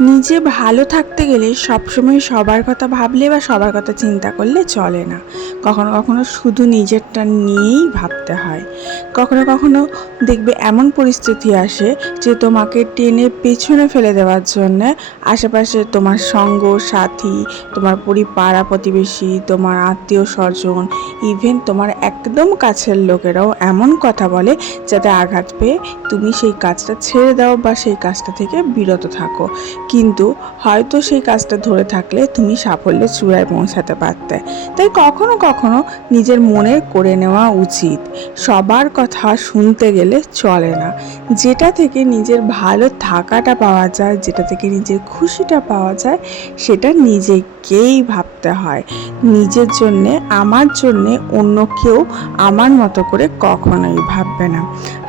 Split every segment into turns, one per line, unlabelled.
নিজে ভালো থাকতে গেলে সবসময় সবার কথা ভাবলে বা সবার কথা চিন্তা করলে চলে না। কখনো কখনো শুধু নিজেরটা নিয়েই ভাবতে হয়। কখনো কখনো দেখবে এমন পরিস্থিতি আসে যে তোমাকে টেনে পেছনে ফেলে দেওয়ার জন্য আশেপাশে তোমার সঙ্গ, সাথী, তোমার পরি পাড়া প্রতিবেশী, তোমার আত্মীয় স্বজন ইভেন তোমার একদম কাছের লোকেরাও এমন কথা বলে যাতে আঘাত পেয়ে তুমি সেই কাজটা ছেড়ে দাও বা সেই কাজটা থেকে বিরত থাকো। কিন্তু হয়তো সেই কাজটা ধরে থাকলে তুমি সাফল্যের চূড়ায় পৌঁছাতে পারতে। তাই কখনো কখনো নিজের মনে করে নেওয়া উচিত। সবার কথা শুনতে গেলে চলে না। যেটা থেকে নিজের ভালো থাকাটা পাওয়া যায়, যেটা থেকে নিজের খুশিটা পাওয়া যায়, সেটা নিজেকেই ভাবতে হয়। নিজের জন্যে, আমার জন্যে অন্য কেউ আমার মতো করে কখনোই ভাববে না।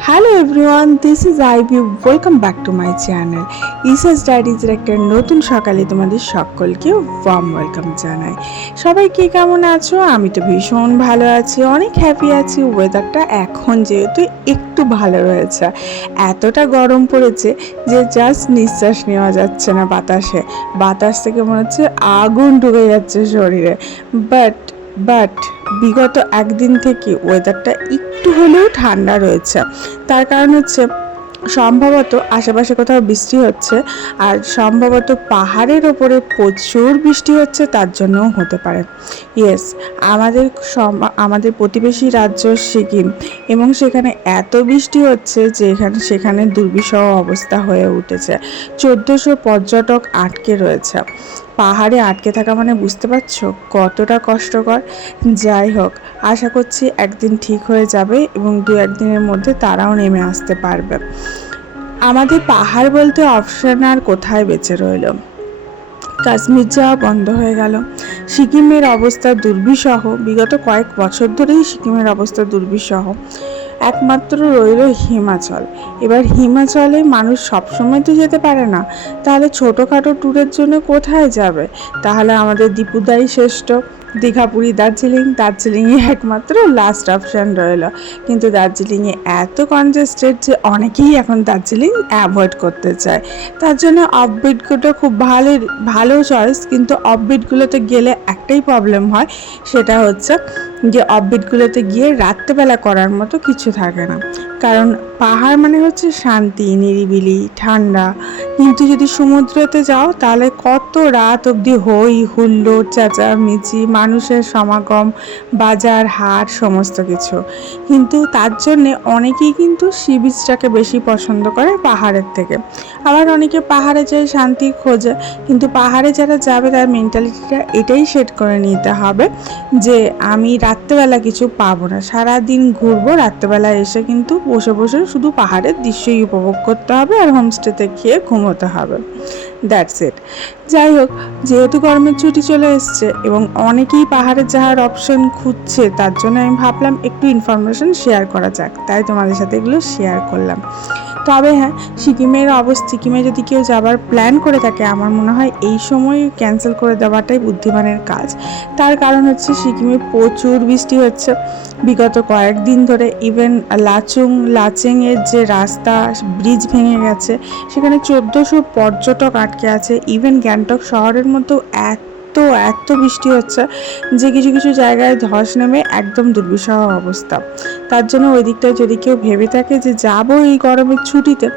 Hello everyone this is I B welcome back to my channel ইসাস ডায়েরিজের একটা নতুন সকালে তোমাদের সকলকে ওয়ার্ম ওয়েলকাম জানাই। সবাই কে কেমন আছো? আমি তো ভীষণ ভালো আছি, অনেক হ্যাপি আছি। ওয়েদারটা এখন যেহেতু একটু ভালো রয়েছে। এতটা গরম পড়েছে যে জাস্ট নিঃশ্বাস নেওয়া যাচ্ছে না বাতাসে। বাতাস থেকে মনে হচ্ছে আগুন ঢুকে যাচ্ছে শরীরে। বাট বাট বিগত একদিন থেকে ওয়েদারটা একটু হলেও ঠান্ডা রয়েছে। তার কারণ হচ্ছে, সম্ভবত আশেপাশে কোথাও বৃষ্টি হচ্ছে, আর সম্ভবত পাহাড়ের ওপরে প্রচুর বৃষ্টি হচ্ছে, তার জন্যও হতে পারে। ইয়েস আমাদের আমাদের প্রতিবেশী রাজ্য সিকিম, এবং সেখানে এত বৃষ্টি হচ্ছে যে এখানে, সেখানে দুর্বিষহ অবস্থা হয়ে উঠেছে। চোদ্দোশো পর্যটক আটকে রয়েছে। পাহাড়ে আটকে থাকা মানে বুঝতে পারছ? কতটা কষ্টকর। যাই হোক, আশা করছি একদিন ঠিক হয়ে যাবে এবং দু একদিনের মধ্যে তারাও নেমে আসতে পারবে। আমাদের পাহাড় বলতে অপশন আর কোথায় বেঁচে রইল? কাশ্মীর যাওয়া বন্ধ হয়ে গেল। সিকিমের অবস্থা দুর্বিষহ। বিগত কয়েক বছর ধরেই সিকিমের অবস্থা দুর্বিষহ। একমাত্র রইল হিমাচল। এবার হিমাচলে মানুষ সবসময় তো যেতে পারে না। তাহলে ছোটোখাটো ট্যুরের জন্য কোথায় যাবে? তাহলে আমাদের দীপুদাই শ্রেষ্ঠ। দীঘা পুরী দার্জিলিং দার্জিলিংয়ে একমাত্র লাস্ট অপশান রইল। কিন্তু দার্জিলিংয়ে এত কনজেস্টেড যে অনেকেই এখন দার্জিলিং অ্যাভয়েড করতে চায়। তার জন্য অফবিটগুলো খুব ভালো ভালো চয়েস কিন্তু অফবিটগুলোতে গেলে একটাই প্রবলেম হয়, সেটা হচ্ছে যে অফবিটগুলোতে গিয়ে রাত্রেবেলা করার মতো কিছু থাকে না। কারণ পাহাড় মানে হচ্ছে শান্তি, নিরিবিলি, ঠান্ডা। কিন্তু যদি সমুদ্রতে যাও, তাহলে কত রাত অবধি হই হুল্লোড় চেঁচামেচি, মানুষের সমাগম, বাজার, হাট, সমস্ত কিছু। কিন্তু তার জন্যে অনেকেই কিন্তু সি বিচটাকে বেশি পছন্দ করে পাহাড়ের থেকে। আবার অনেকে পাহাড়ে যায় শান্তি খোঁজে, কিন্তু পাহাড়ে যারা যাবে তার মেন্টালিটিটা এটাই সেট করে নিতে হবে যে আমি রাত্রেবেলা কিছু পাবো না। সারাদিন ঘুরবো, রাত্রেবেলা এসে কিন্তু বসে বসে শুধু পাহাড়ের দৃশ্যই উপভোগ করতে হবে আর হোমস্টেতে খেয়ে ঘুমোতে হবে। দ্যাটস ইট যাই হোক, যেহেতু গরমের ছুটি চলে এসছে এবং অনেকেই পাহাড়ে যাওয়ার অপশন খুঁজছে, তার জন্য আমি ভাবলাম একটু ইনফরমেশন শেয়ার করা যাক। তাই তোমাদের সাথে এগুলো শেয়ার করলাম। তবে হ্যাঁ সিকিমের অবস্থা সিকিমে যদি কেউ যাবার প্ল্যান করে থাকে, আমার মনে হয় এই সময় ক্যান্সেল করে দেওয়াটাই বুদ্ধিমানের কাজ। তার কারণ হচ্ছে সিকিমে প্রচুর বৃষ্টি হচ্ছে। বিগত কয়েকদিন ধরে ইভেন লাচুং, লাচেংয়ের যে রাস্তা ব্রিজ ভেঙে গেছে, সেখানে চোদ্দোশো পর্যটক আটকে আছে। ইভেন গ্যাংটক শহরের মধ্যেও এত এত এত বৃষ্টি হচ্ছে যে কিছু কিছু জায়গায় ধস নেমে একদম দুর্বিষহ অবস্থা। তার জন্য ওই দিকটায় যদি কেউ ভেবে থাকে যে যাব এই গরমের ছুটিতে,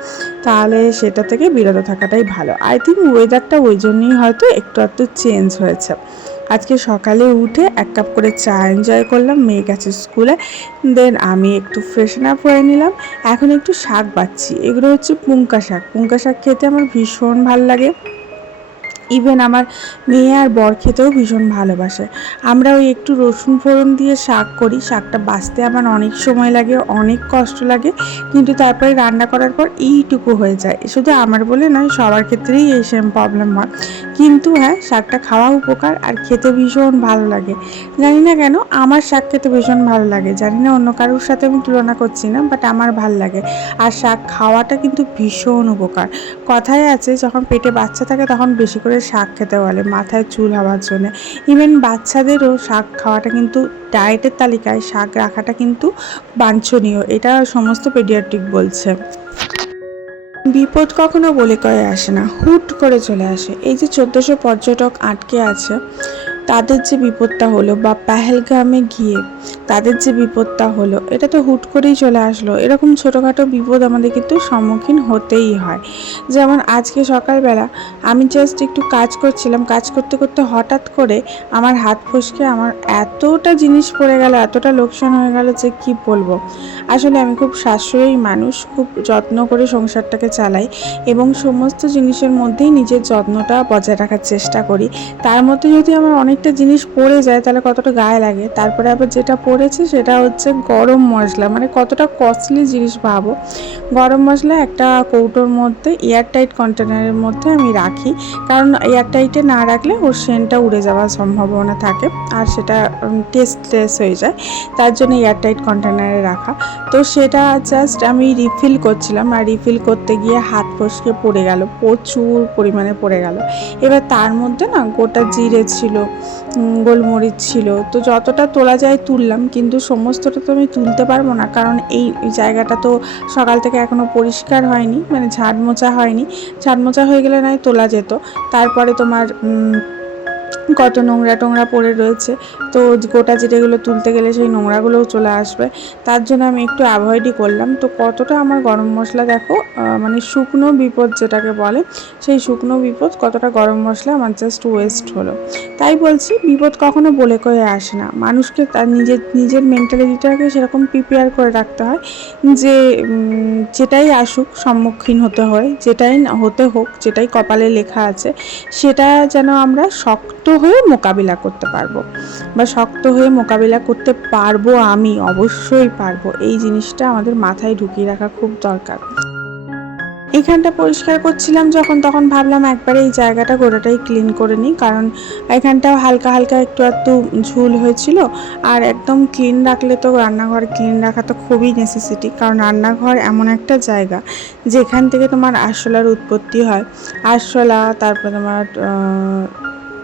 তাহলে সেটা থেকে বিরত থাকাটাই ভালো। আই থিঙ্ক ওয়েদারটা ওই জন্যই হয়তো একটু একটু চেঞ্জ হয়েছে। আজকে সকালে উঠে এক কাপ করে চা এনজয় করলাম, মেয়ে গেছে স্কুলে দেন আমি একটু ফ্রেশন আপ হয়ে নিলাম। এখন একটু শাক বাচ্ছি, এগুলো হচ্ছে পুঙ্কা শাক। পুঙ্কা শাক খেতে আমার ভীষণ ভালো লাগে। ইভেন আমার মেয়ে আর বর খেতেও ভীষণ ভালোবাসে। আমরা ওই একটু রসুন ফোড়ন দিয়ে শাক করি। শাকটা বাঁচতে আমার অনেক সময় লাগে, অনেক কষ্ট লাগে। কিন্তু তারপরে রান্না করার পর এইটুকু হয়ে যায়। শুধু আমার বলে নয়, সবার ক্ষেত্রেই এই সেম প্রবলেম হয়। কিন্তু হ্যাঁ শাকটা খাওয়া উপকার আর খেতে ভীষণ ভালো লাগে। জানি না কেন, আমার শাক খেতে ভীষণ ভালো লাগে। জানি না অন্য কারোর সাথে আমি তুলনা করছি না বাট আমার ভালো লাগে। আর শাক খাওয়াটা কিন্তু ভীষণ উপকার। কথায় আছে, যখন পেটে বাচ্চা থাকে, তখন বেশি করে শাক খেতে বলে মাথায় চুল হওয়ার জন্য। ইভেন বাচ্চাদেরও শাক খাওয়াটা কিন্তু ডায়েটের তালিকায় শাক রাখাটা কিন্তু বাঞ্ছনীয়। এটা সমস্ত পেডিয়াট্রিক বলছে। বিপদ কখনো বলে কয়ে আসে না। হুট করে চলে আসে। এই যে চোদ্দোশো পর্যটক আটকে আছে তাদের যে বিপদটা হলো বা পেহেলগামে গিয়ে তাদের যে বিপদটা হলো, এটা তো হুট করেই চলে আসলো। এরকম ছোটোখাটো বিপদ আমাদের কিন্তু সম্মুখীন হতেই হয়। যেমন আজকে সকালবেলা আমি জাস্ট একটু কাজ করছিলাম। কাজ করতে করতে হঠাৎ করে আমার হাত ফসকে আমার এতটা জিনিস পড়ে গেল, এতটা লোকসান হয়ে গেল যে কি বলব? আসলে আমি খুব সাশ্রয়ী মানুষ, খুব যত্ন করে সংসারটাকে চালাই এবং সমস্ত জিনিসের মধ্যেই নিজের যত্নটা বজায় রাখার চেষ্টা করি। তার মধ্যে যদি আমার অনেকটা জিনিস পড়ে যায়, তাহলে কতটা গায়ে লাগে। তারপরে আবার যেটা পড়েছে সেটা হচ্ছে গরম মশলা মানে কতটা কস্টলি জিনিস ভাবো। গরম মশলা একটা কৌটোর মধ্যে এয়ারটাইট কন্টেনারের মধ্যে আমি রাখি। কারণ এয়ারটাইটে না রাখলে ওর সেন্টটা উড়ে যাওয়ার সম্ভাবনা থাকে আর সেটা টেস্টলেস হয়ে যায়। তার জন্য এয়ারটাইট কন্টেনারে রাখা। তো সেটা জাস্ট আমি রিফিল করছিলাম আর রিফিল করতে গিয়ে হাত ফসকে পড়ে গেল, প্রচুর পরিমাণে পড়ে গেল। এবার তার মধ্যে না গোটা জিরে ছিল গোলমরিচ ছিল। তো যতটা তোলা যায় তুললাম, কিন্তু সমস্তটা তো আমি তুলতে পারব না, কারণ এই জায়গাটা তো সকাল থেকে এখনও পরিষ্কার হয়নি মানে ঝাড় মোচা হয়নি। ঝাড় মোচা হয়ে গেলে নয়, তোলা যেত। তারপরে তোমার কত নোংরা টোংরা পড়ে রয়েছে। তো গোটা জিরেগুলো তুলতে গেলে সেই নোংরাগুলোও চলে আসবে। তার জন্য আমি একটু অ্যাভয়েডই করলাম। তো কতটা আমার গরম মশলা দেখো মানে শুকনো বিপদ যেটাকে বলে, সেই শুকনো বিপদ কতটা গরম মশলা আমার জাস্ট ওয়েস্ট হলো। তাই বলছি, বিপদ কখনো বলে কয়ে আসে না। মানুষকে তার নিজের নিজের মেন্টালিটিটাকে সেরকম প্রিপেয়ার করে রাখতে হয় যে যেটাই আসুক, সম্মুখীন হতে হয়, যেটাই হতে হোক, যেটাই কপালে লেখা আছে, সেটা যেন আমরা শক্ত হয়ে মোকাবিলা করতে পারব বা শক্ত হয়ে মোকাবিলা করতে পারব আমি, অবশ্যই পারব। এই জিনিসটা আমাদের মাথায় ঢুকিয়ে রাখা খুব দরকার। এখানটা পরিষ্কার করছিলাম যখন, তখন ভাবলাম একবারে এই জায়গাটা গোটাটাই ক্লিন করে নিই, কারণ এখানটাও হালকা হালকা একটু একটু ঝুল হয়েছিল। আর একদম ক্লিন রাখলে তো রান্নাঘর ক্লিন রাখা তো খুবই নেসেসিটি কারণ রান্নাঘর এমন একটা জায়গা যেখান থেকে তোমার আরশোলার উৎপত্তি হয়। আরশোলা, তারপর তোমার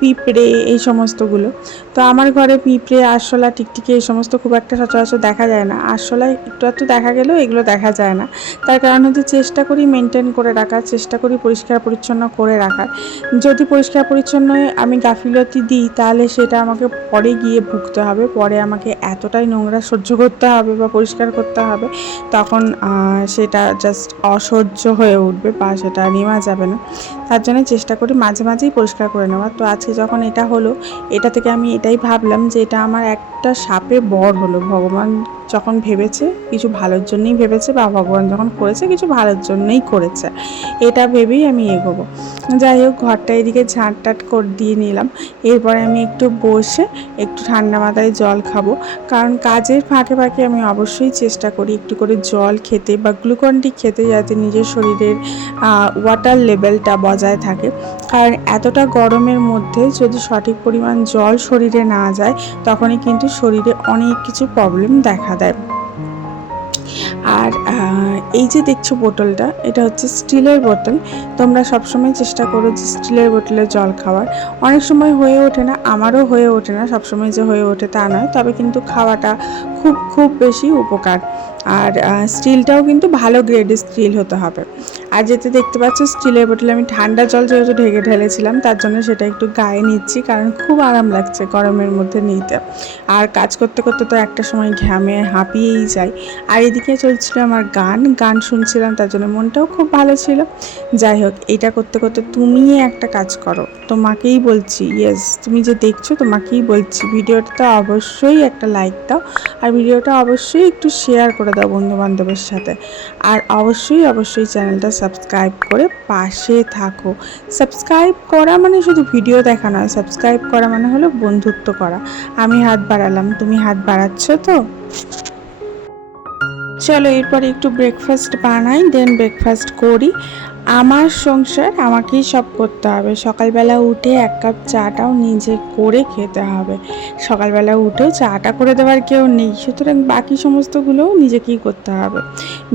পিঁপড়ে, এই সমস্তগুলো। তো আমার ঘরে পিঁপড়ে, আরশোলা, টিকটিকি এই সমস্ত খুব একটা সচরাচর দেখা যায় না। আরশোলা একটু একটু দেখা গেলেও এগুলো দেখা যায় না। তার কারণ হচ্ছে চেষ্টা করি মেনটেন করে রাখার, চেষ্টা করি পরিষ্কার পরিচ্ছন্ন করে রাখার। যদি পরিষ্কার পরিচ্ছন্ন আমি গাফিলতি দিই, তাহলে সেটা আমাকে পরে গিয়ে ভুগতে হবে। পরে আমাকে এতটাই নোংরা সহ্য করতে হবে বা পরিষ্কার করতে হবে, তখন সেটা জাস্ট অসহ্য হয়ে উঠবে বা সেটা নেওয়া যাবে না। তার জন্য চেষ্টা করি মাঝে মাঝেই পরিষ্কার করে নেওয়া। তো আজকে যখন এটা হলো, এটা থেকে আমি এটাই ভাবলাম যে এটা আমার একটা সাপে বর হলো, ভগবান যখন ভেবেছে, কিছু ভালোর জন্যই ভেবেছে বা ভগবান যখন করেছে, কিছু ভালোর জন্যই করেছে। এটা ভেবেই আমি এগোবো। যাই হোক, ঘরটা এদিকে ঝাঁট টাট করে, দিয়ে নিলাম। এরপরে আমি একটু বসে একটু ঠান্ডা মাথায় জল খাব। কারণ কাজের ফাঁকে ফাঁকে আমি অবশ্যই চেষ্টা করি একটু করে জল খেতে বা গ্লুকন ডি খেতে যাতে নিজের শরীরের ওয়াটার লেভেলটা বজায় থাকে। কারণ এতটা গরমের মধ্যে যদি সঠিক পরিমাণ জল শরীরে না যায়, তখনই কিন্তু শরীরে অনেক কিছু প্রবলেম দেখা দেয়। আর এই যে দেখছ বোতলটা, এটা হচ্ছে স্টিলের বোতল। তোমরা সবসময় চেষ্টা করো যে স্টিলের বোতলে জল খাওয়ার। অনেক সময় হয়ে ওঠে না, আমারও হয়ে ওঠে না, সবসময় যে হয়ে ওঠে তা নয়। তবে কিন্তু খাওয়াটা খুব খুব বেশি উপকার। আর স্টিলটাও কিন্তু ভালো গ্রেডের স্টিল হতে হবে। আর যেতে দেখতে পাচ্ছ, স্টিলের বোতলে আমি ঠান্ডা জল যেহেতু ঢেকে ঢেলেছিলাম, তার জন্য সেটা একটু গায়ে নিচ্ছি, কারণ খুব আরাম লাগছে গরমের মধ্যে নিতে। আর কাজ করতে করতে তো একটা সময় ঘামে হাঁপিয়েই যায় আর এদিকে চলছিল আমার গান গান শুনছিলাম, তার জন্য মনটাও খুব ভালো ছিল। যাই হোক, এটা করতে করতে তুমি একটা কাজ করো, তোমাকেই বলছি ইয়েস তুমি যে দেখছ তোমাকেই বলছি ভিডিওটা অবশ্যই একটা লাইক দাও। আর ভিডিওটা অবশ্যই একটু শেয়ার করে দাও বন্ধু বান্ধবের সাথে। আর অবশ্যই অবশ্যই চ্যানেলটা সাবস্ক্রাইব করে পাশে থাকো। সাবস্ক্রাইব করা মানে শুধু ভিডিও দেখা নয়, সাবস্ক্রাইব করা মানে হলো বন্ধুত্ব করা। আমি হাত বাড়ালাম, তুমি হাত বাড়াচ্ছ তো? চলো এরপরে একটু ব্রেকফাস্ট বানাই দেন ব্রেকফাস্ট করি। আমার সংসার আমাকেই সব করতে হবে। সকালবেলা উঠে এক কাপ চাটাও নিজে করে খেতে হবে। সকালবেলা উঠেও চাটা করে দেওয়ার কেউ নেই। সুতরাং বাকি সমস্তগুলোও নিজেকেই করতে হবে।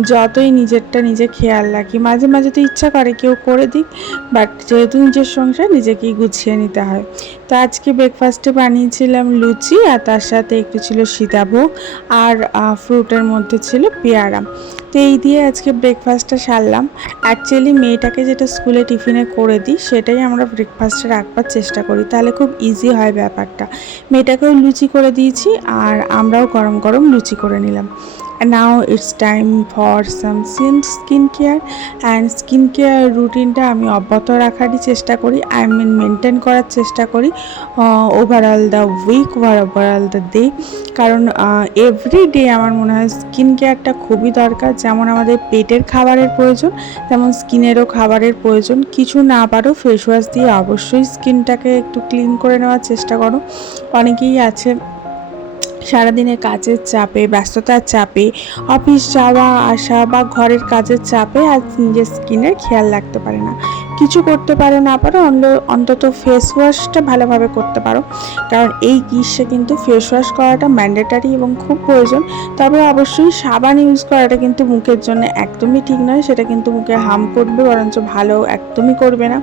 যতই নিজেরটা নিজে খেয়াল রাখি। মাঝে মাঝে তো ইচ্ছা করে কেউ করে দিক বাট যেহেতু নিজের সংসার নিজেকেই গুছিয়ে নিতে হয়। তো আজকে ব্রেকফাস্টে বানিয়েছিলাম লুচি আর তার সাথে একটু ছিল সীতাভোগ আর ফ্রুটের মধ্যে ছিল পেয়ারা। তো এই দিয়ে আজকে ব্রেকফাস্টটা সারলাম। অ্যাকচুয়ালি মেয়েটাকে যেটা স্কুলে টিফিনে করে দিই, সেটাই আমরা ব্রেকফাস্টে রাখবার চেষ্টা করি। তাহলে খুব ইজি হয় ব্যাপারটা। মেয়েটাকেও লুচি করে দিয়েছি, আর আমরাও গরম গরম লুচি করে নিলাম। Now it's time for some sin skin care and skin care রুটিনটা আমি অব্যাহত রাখারই চেষ্টা করি আই মিন মেনটেন করার চেষ্টা করি overall the week overall the day কারণ এভরি ডে আমার মনে হয় স্কিন কেয়ারটা খুবই দরকার। যেমন আমাদের পেটের খাবারের প্রয়োজন, তেমন স্কিনেরও খাবারের প্রয়োজন। কিছু না পারো ফেস ওয়াশ দিয়ে অবশ্যই স্কিনটাকে একটু ক্লিন করে নেওয়ার চেষ্টা করো। অনেকেই আছে সারাদিনের কাজের চাপে, ব্যস্ততার চাপে, অফিস যাওয়া, আসা বা ঘরের কাজের চাপে আর নিজের স্কিনের খেয়াল রাখতে পারে না। কিছু করতে পারো না পারো অন্তত ফেস ওয়াশটা ভালোভাবে করতে পারো। কারণ এই গ্রীষ্মে কিন্তু ফেস ওয়াশ করাটা ম্যান্ডেটারি এবং খুব প্রয়োজন। তবে অবশ্যই সাবান ইউজ করাটা কিন্তু মুখের জন্য একদমই ঠিক নয়, সেটা কিন্তু মুখে হার্ম করবে, বরঞ্চ ভালো একদমই করবে না।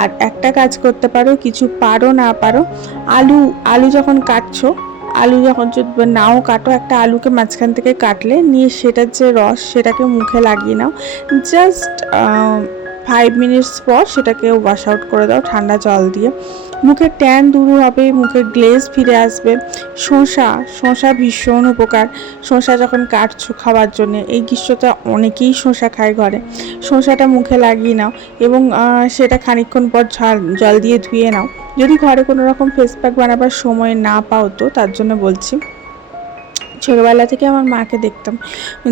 আর একটা কাজ করতে পারো, কিছু পারো না পারো, আলু আলু যখন কাটছো আলু যখন নাও কাটো, একটা আলুকে মাঝখান থেকে কাটলে নিয়ে সেটার যে রস সেটাকে মুখে লাগিয়ে নাও। জাস্ট ফাইভ মিনিটস পর সেটাকে ওয়াশ আউট করে দাও ঠান্ডা জল দিয়ে। মুখের ট্যান দূর হবে মুখে গ্লেজ ফিরে আসবে। শসা শসা ভীষণ উপকার। শসা যখন কাটছো খাওয়ার জন্য, এই গ্রীষ্মটা অনেকেই শসা খায় ঘরে। শসাটা মুখে লাগিয়ে নাও এবং সেটা খানিকক্ষণ পর জল দিয়ে ধুয়ে নাও। যদি ঘরে কোনো রকম ফেস প্যাক বানাবার সময় না পাও তো তার জন্য বলছি। ছোটোবেলা থেকে আমার মাকে দেখতাম।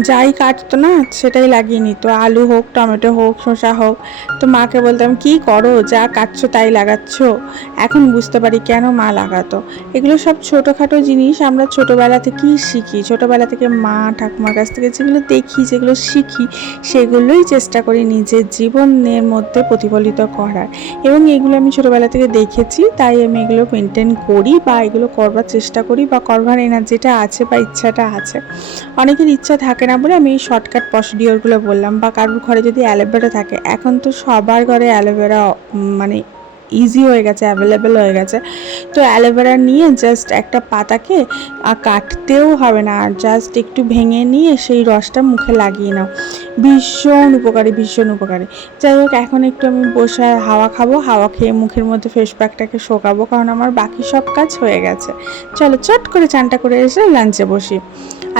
যাই কাটতো না, সেটাই লাগিয়ে নিত। আলু হোক, টমেটো হোক, শসা হোক, তো মাকে বলতাম, কি করো, যা কাটছো তাই লাগাচ্ছ। এখন বুঝতে পারি কেন মা লাগাতো। এগুলো সব ছোটোখাটো জিনিস, আমরা ছোটোবেলা থেকেই শিখি। ছোটোবেলা থেকে মা, ঠাকুমার কাছ থেকে যেগুলো দেখি, যেগুলো শিখি, সেগুলোই চেষ্টা করি নিজের জীবনের মধ্যে প্রতিফলিত করার। এবং এগুলো আমি ছোটোবেলা থেকে দেখেছি, তাই আমি এগুলো মেনটেন করি বা এগুলো করবার চেষ্টা করি বা করবার এনার্জিটা আছে বা ইচ্ছা ইচ্ছাটা আছে। অনেকের ইচ্ছা থাকে না বলে আমি এই শর্টকাট প্রসিডিওরগুলো বললাম বা কারোর ঘরে যদি অ্যালোভেরা থাকে, এখন তো সবার ঘরে অ্যালোভেরা মানে ইজি হয়ে গেছে অ্যাভেলেবেল হয়ে গেছে। তো অ্যালোভেরা নিয়ে জাস্ট একটা পাতাকে কাটতেও হবে না। আর জাস্ট একটু ভেঙে নিয়ে সেই রসটা মুখে লাগিয়ে নাও। ভীষণ উপকারী ভীষণ উপকারী। যাই হোক, এখন একটু আমি বসে হাওয়া খাব। হাওয়া খেয়ে মুখের মধ্যে ফেস প্যাকটাকে শোকাবো, কারণ আমার বাকি সব কাজ হয়ে গেছে। চলো, চট করে চানটা করে এসে লাঞ্চে বসি।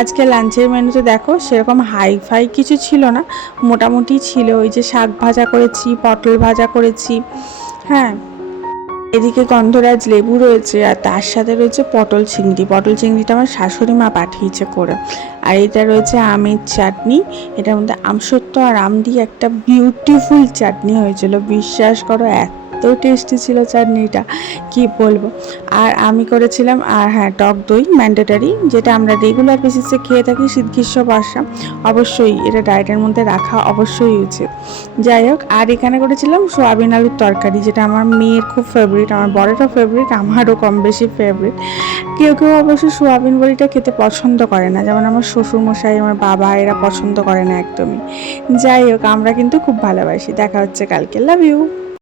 আজকে লাঞ্চের মেনুতে দেখো, সেরকম হাই ফাই কিছু ছিল না। মোটামুটি ছিল ওই যে শাক ভাজা করেছি, পটল ভাজা করেছি। হ্যাঁ। এদিকে গন্ধরাজ লেবু রয়েছে আর তার সাথে রয়েছে পটল চিংড়ি। পটল চিংড়িটা আমার শাশুড়ি মা পাঠিয়েছে করে। আর এটা রয়েছে আমের চাটনি। এটার মধ্যে আমসত্ব আর আম দিয়ে একটা বিউটিফুল চাটনি হয়েছিল। বিশ্বাস করো, এত এত টেস্টি ছিল চাটনিটা, কি বলব? আর আমি করেছিলাম, আর হ্যাঁ টক দই ম্যান্ডেটারি যেটা আমরা রেগুলার বেসিসে খেয়ে থাকি শীত, গ্রীষ্ম, বর্ষা। অবশ্যই এটা ডায়েটের মধ্যে রাখা অবশ্যই উচিত। যাই হোক, আর এখানে করেছিলাম সোয়াবিন আলুর তরকারি, যেটা আমার মেয়ের খুব ফেভারিট আমার বড়েরও ফেভারিট আমারও কম বেশি ফেভারিট কেউ কেউ অবশ্য সোয়াবিন বড়িটা খেতে পছন্দ করে না, যেমন আমার শ্বশুরমশাই, আমার বাবা, এরা পছন্দ করে না একদমই। যাই হোক, আমরা কিন্তু খুব ভালোবাসি। দেখা হচ্ছে কালকে। Love you